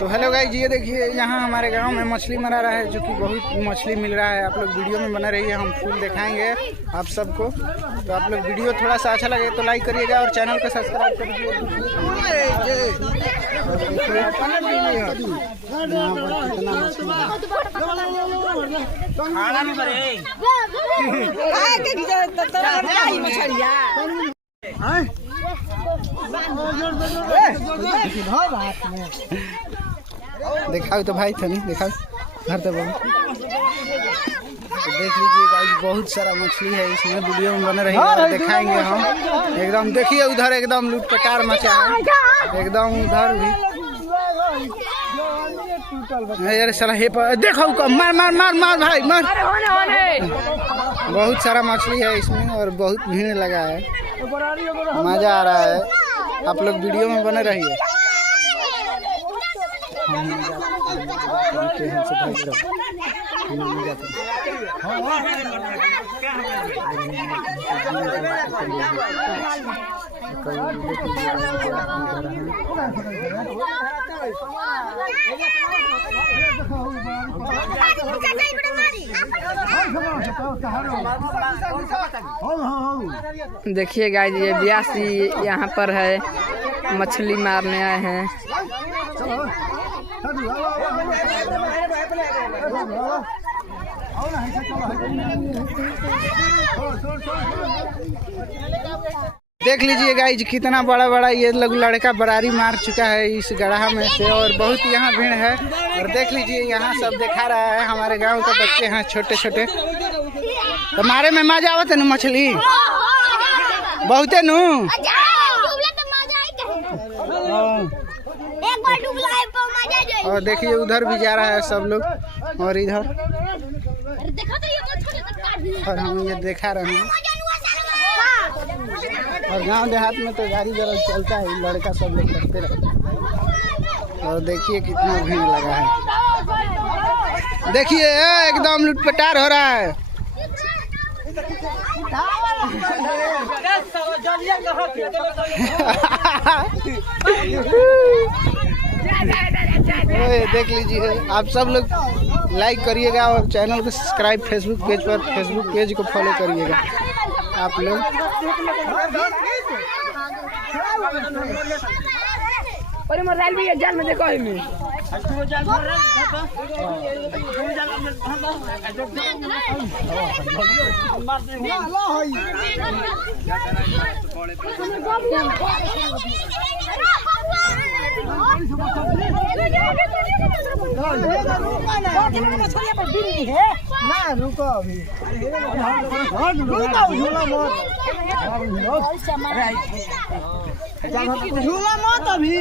तो hello guys, ये देखिए यहाँ हमारे गांव में मछली मरा रहा है, जो कि बहुत मछली मिल रहा है। आप लोग वीडियो में बना रही है, हम फुल दिखाएंगे आप सबको। तो आप लोग वीडियो थोड़ा सा अच्छा लगे तो लाइक करिएगा और चैनल को सब्सक्राइब करिए। दिखाओ तो भाई थनी दिखाओ घर तो बहुत देख लीजिए गाइस, बहुत सारा मछली है इसमें। वीडियो में बने रहिए और दिखाएंगे हम एकदम। देखिए उधर एकदम लूटपटार मचा है एकदम, उधर भी यार साला हे पर देखो मार मार मार मार भाई मार। बहुत सारा मछली है इसमें और बहुत भीड़ लगा है, मजा आ रहा है। आप लोग वीडियो में बने रहिए। देखिए गाइस, ये ब्यासी यहाँ पर है, मछली मारने आए हैं। देख लीजिए गाइज, कितना बड़ा बड़ा ये लोग लड़का बरारी मार चुका है इस गड्ढा में से, और बहुत यहाँ भीड़ है। और देख लीजिए यहाँ सब दिखा रहा है, हमारे गांव के बच्चे हैं छोटे छोटे। तो मारे में मजा आवत है न मछली बहुते नु। और देखिए उधर भी जा रहा है सब लोग, और इधर और हम ये दिखा रहे हैं। और गांव देहात में तो गाड़ी जरा चलता है, लड़का सब लोग करते रहते हैं। और देखिए कितना भीड़ लगा है, देखिए एकदम लूटपटार हो रहा है। देख लीजिए, आप सब लोग लाइक करिएगा और चैनल को सब्सक्राइब, फेसबुक पेज को फॉलो करिएगा आप लोग। और मोबाइल भी जाल में देखो में ना रुको अभी, झूला मत अभी।